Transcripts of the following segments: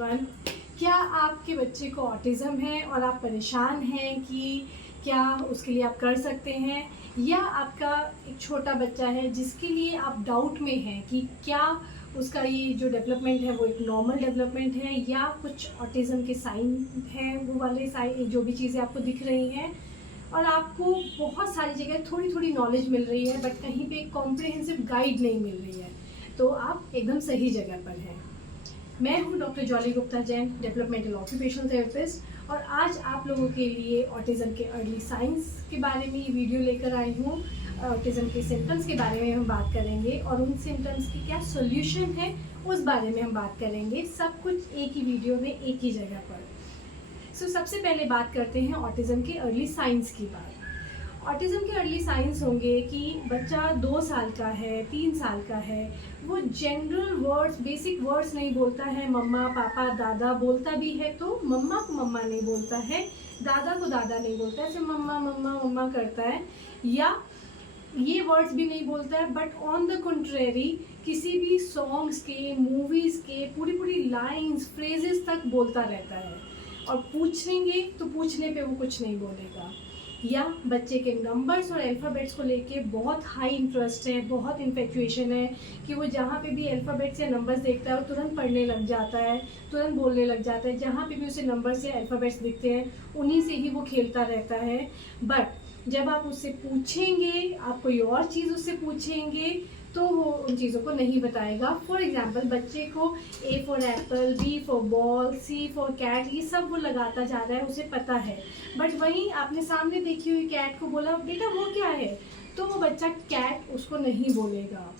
One. क्या आपके बच्चे को ऑटिज़म है और आप परेशान हैं कि क्या उसके लिए आप कर सकते हैं, या आपका एक छोटा बच्चा है जिसके लिए आप डाउट में हैं कि क्या उसका ये जो डेवलपमेंट है वो एक नॉर्मल डेवलपमेंट है या कुछ ऑटिज़म के साइन हैं, वो वाले साइन जो भी चीज़ें आपको दिख रही हैं और आपको बहुत सारी जगह थोड़ी थोड़ी नॉलेज मिल रही है बट कहीं पे एक कॉम्प्रिहेंसिव गाइड नहीं मिल रही है, तो आप एकदम सही जगह पर हैं। मैं हूं doctor jolly Gupta Jain, developmental occupational therapist, और आज आप लोगों के लिए ऑटिज़म के अर्ली साइंस के बारे में ये वीडियो लेकर आई हूँ। ऑटिज़म के सिम्टम्स के बारे में हम बात करेंगे और उन सिम्टम्स की क्या सॉल्यूशन है उस बारे में हम बात करेंगे, सब कुछ एक ही वीडियो में एक ही जगह पर। सबसे पहले बात करते हैं ऑटिज़म के अर्ली साइंस की बात। ऑटिज़म के अर्ली साइंस होंगे कि बच्चा 2 साल का है, 3 साल का है, वो जनरल वर्ड्स, बेसिक वर्ड्स नहीं बोलता है, मम्मा पापा दादा बोलता भी है तो मम्मा को मम्मा नहीं बोलता है, दादा को दादा नहीं बोलता है, ऐसे मम्मा मम्मा मम्मा करता है, या ये वर्ड्स भी नहीं बोलता है, बट ऑन द कंट्रेरी किसी भी सॉन्ग्स के, मूवीज़ के पूरी पूरी लाइन्स, फ्रेजेस तक बोलता रहता है, और पूछेंगे तो पूछने पे वो कुछ नहीं बोलेगा। या बच्चे के नंबर्स और अल्फ़ाबेट्स को लेके बहुत हाई इंटरेस्ट है, बहुत इन्फेक्चुएशन है कि वो जहाँ पे भी अल्फ़ाबेट्स या नंबर्स देखता है वो तुरंत पढ़ने लग जाता है, तुरंत बोलने लग जाता है, जहाँ पे भी उसे नंबर्स या अल्फ़ाबेट्स दिखते हैं उन्हीं से ही वो खेलता रहता है। बट जब आप उससे पूछेंगे, आप कोई और चीज़ उससे पूछेंगे तो वो उन चीज़ों को नहीं बताएगा। फॉर एग्जाम्पल, बच्चे को A for apple, B for ball, C for cat, ये सब वो लगाता जा रहा है, उसे पता है, बट वहीं आपने सामने देखी हुई कैट को बोला बेटा वो क्या है, तो वो बच्चा कैट उसको नहीं बोलेगा।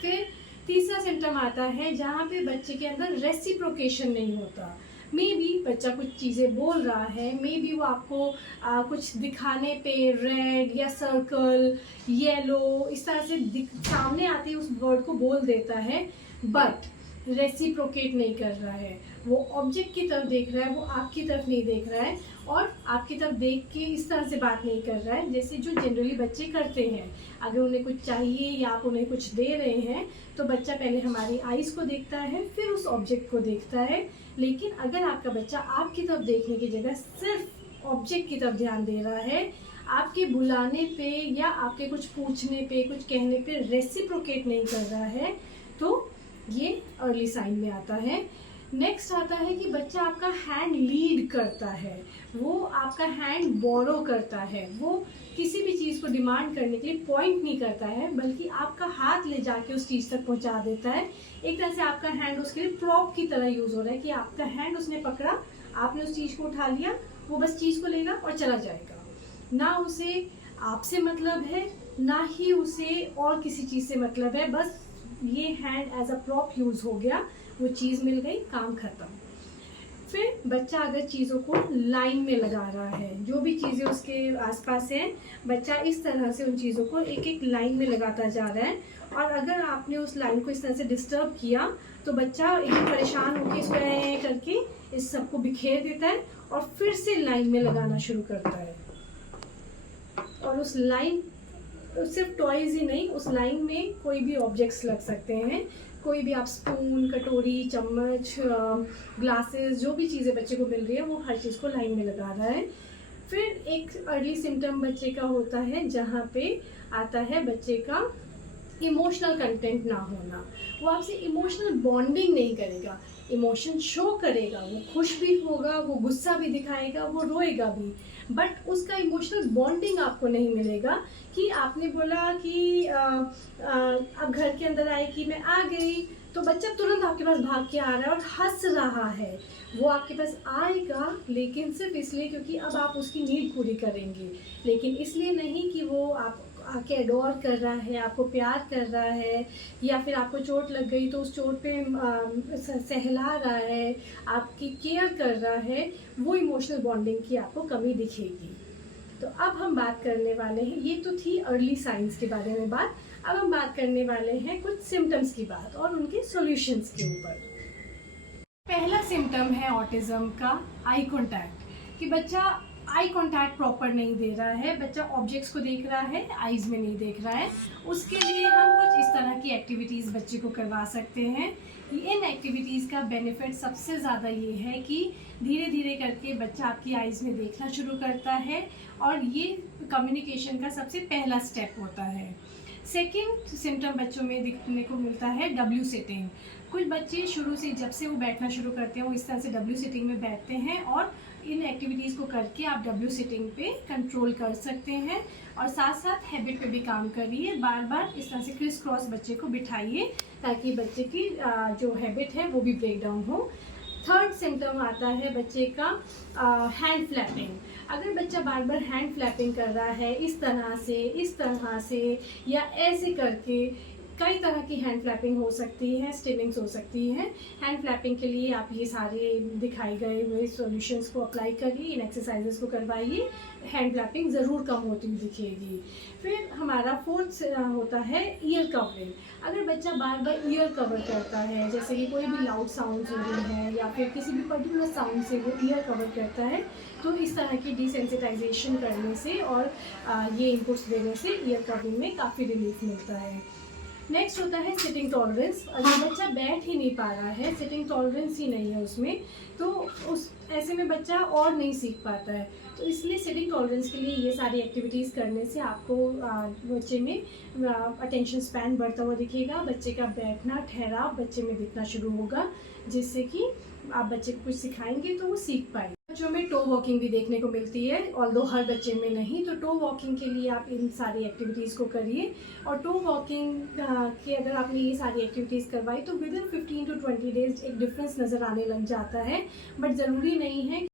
फिर तीसरा सिम्टम आता है जहाँ पे बच्चे के अंदर रेसिप्रोकेशन नहीं होता। मे बी बच्चा कुछ चीज़ें बोल रहा है, मे बी वो आपको कुछ दिखाने पे रेड या सर्कल, येलो, इस तरह से सामने आते ही उस वर्ड को बोल देता है, बट रेसिप्रोकेट नहीं कर रहा है, वो ऑब्जेक्ट की तरफ देख रहा है, वो आपकी तरफ नहीं देख रहा है, और आपकी तरफ देख के इस तरह से बात नहीं कर रहा है जैसे जो जनरली बच्चे करते हैं। अगर उन्हें कुछ चाहिए या आप उन्हें कुछ दे रहे हैं तो बच्चा पहले हमारी आईज़ को देखता है, फिर उस ऑब्जेक्ट को देखता है। लेकिन अगर आपका बच्चा आपकी तरफ देखने की जगह सिर्फ ऑब्जेक्ट की तरफ ध्यान दे रहा है, आपके बुलाने पे या आपके कुछ पूछने पे, कुछ कहने पे रेसिप्रोकेट नहीं कर रहा है, तो ये अर्ली साइन में आता है। नेक्स्ट आता है कि बच्चा आपका हैंड लीड करता है, वो आपका हैंड बोरो करता है, वो किसी भी चीज़ को डिमांड करने के लिए पॉइंट नहीं करता है बल्कि आपका हाथ ले जाके उस चीज़ तक पहुंचा देता है। एक तरह से आपका हैंड उसके लिए प्रॉप की तरह यूज़ हो रहा है कि आपका हैंड उसने पकड़ा, आपने उस चीज़ को उठा लिया, वो बस चीज़ को लेगा और चला जाएगा। ना उसे आपसे मतलब है, ना ही उसे और किसी चीज़ से मतलब है, बस ये hand as a prop use हो गया, वो चीज़ मिल गई, काम खत्म। फिर बच्चा अगर चीज़ों को लाइन में लगा रहा है, जो भी चीज़ें उसके आसपास हैं, बच्चा इस तरह से उन चीज़ों को एक एक लाइन में लगाता जा रहा है, और अगर आपने उस लाइन को इस तरह से डिस्टर्ब किया तो बच्चा एकदम परेशान होकर इसको ऐ करके इस सबको बिखेर देता है और फिर से लाइन में लगाना शुरू करता है। और उस लाइन सिर्फ टॉयज ही नहीं, उस लाइन में कोई भी ऑब्जेक्ट्स लग सकते हैं, कोई भी आप स्पून, कटोरी, चम्मच, ग्लासेस, जो भी चीज़ें बच्चे को मिल रही है वो हर चीज़ को लाइन में लगा रहा है। फिर एक अर्ली सिम्टम बच्चे का होता है जहाँ पे आता है बच्चे का इमोशनल कंटेंट ना होना। वो आपसे इमोशनल बॉन्डिंग नहीं करेगा, इमोशन शो करेगा, वो खुश भी होगा, वो गुस्सा भी दिखाएगा, वो रोएगा भी, बट उसका इमोशनल बॉन्डिंग आपको नहीं मिलेगा कि आपने बोला कि अब घर के अंदर आए कि मैं आ गई, तो बच्चा तुरंत आपके पास भाग के आ रहा है और हंस रहा है। वो आपके पास आएगा लेकिन सिर्फ इसलिए क्योंकि अब आप उसकी नीड पूरी करेंगे, लेकिन इसलिए नहीं कि वो आप आके एडोर कर रहा है, आपको प्यार कर रहा है, या फिर आपको चोट लग गई तो उस चोट पे सहला रहा है, आपकी केयर कर रहा है। वो इमोशनल बॉन्डिंग की आपको कमी दिखेगी। तो अब हम बात करने वाले हैं, ये तो थी अर्ली साइंस के बारे में बात, अब हम बात करने वाले हैं कुछ सिम्टम्स की बात और उनके सॉल्यूशंस के ऊपर। पहला सिम्टम है ऑटिज़म का आई कॉन्टैक्ट, कि बच्चा आई कांटेक्ट प्रॉपर नहीं दे रहा है, बच्चा ऑब्जेक्ट्स को देख रहा है, आईज में नहीं देख रहा है, उसके लिए हम कुछ इस तरह की एक्टिविटीज़ बच्चे को करवा सकते हैं। इन एक्टिविटीज़ का बेनिफिट सबसे ज़्यादा ये है कि धीरे धीरे करके बच्चा आपकी आईज़ में देखना शुरू करता है और ये कम्युनिकेशन का सबसे पहला स्टेप होता है। सेकेंड सिम्टम बच्चों में दिखने को मिलता है डब्ल्यू सिटिंग। कुछ बच्चे शुरू से जब से वो बैठना शुरू करते हैं वो इस तरह से डब्ल्यू सिटिंग में बैठते हैं और इन एक्टिविटीज़ को करके आप डब्ल्यू सिटिंग पे कंट्रोल कर सकते हैं और साथ साथ हैबिट पे भी काम करिए। बार बार इस तरह से क्रिस क्रॉस बच्चे को बिठाइए ताकि बच्चे की जो हैबिट है वो भी ब्रेक डाउन हो। थर्ड सिम्टम आता है बच्चे का हैंड फ्लैपिंग। अगर बच्चा बार बार हैंड फ्लैपिंग कर रहा है इस तरह से या ऐसे करके, कई तरह की हैंड फ्लैपिंग हो सकती है, स्टिलिंग्स हो सकती है। हैंड फ्लैपिंग के लिए आप ये सारे दिखाए गए हुए सॉल्यूशंस को अप्लाई करिए, इन एक्सरसाइजेस को करवाइए, हैंड फ्लैपिंग ज़रूर कम होती हुई दिखेगी। फिर हमारा फोर्थ होता है ईयर कवरिंग। अगर बच्चा बार बार ईयर कवर करता है, जैसे कि कोई भी लाउड साउंड हो रही है या फिर किसी भी पर्टिकुलर साउंड से वो ईयर कवर करता है, तो इस तरह की डिसेंसिटाइजेशन करने से और ये इनपुट्स देने से ईयर कवरिंग में काफ़ी रिलीफ मिलता है। नेक्स्ट होता है सिटिंग टॉलरेंस। अगर बच्चा बैठ ही नहीं पा रहा है, सिटिंग टॉलरेंस ही नहीं है उसमें, तो उस ऐसे में बच्चा और नहीं सीख पाता है। तो इसलिए सिटिंग टॉलरेंस के लिए ये सारी एक्टिविटीज़ करने से आपको बच्चे में अटेंशन स्पैन बढ़ता हुआ दिखेगा, बच्चे का बैठना ठहराव बच्चे में दिखना शुरू होगा, जिससे कि आप बच्चे को कुछ सिखाएंगे तो वो सीख पाएंगे। बच्चों में टो वॉकिंग भी देखने को मिलती है, ऑल्दो हर बच्चे में नहीं। तो टो वॉकिंग के लिए आप इन सारी एक्टिविटीज़ को करिए और टो वॉकिंग के अगर आपने ये सारी एक्टिविटीज़ करवाई तो विद इन 15 to 20 डेज एक डिफरेंस नज़र आने लग जाता है। बट ज़रूरी नहीं है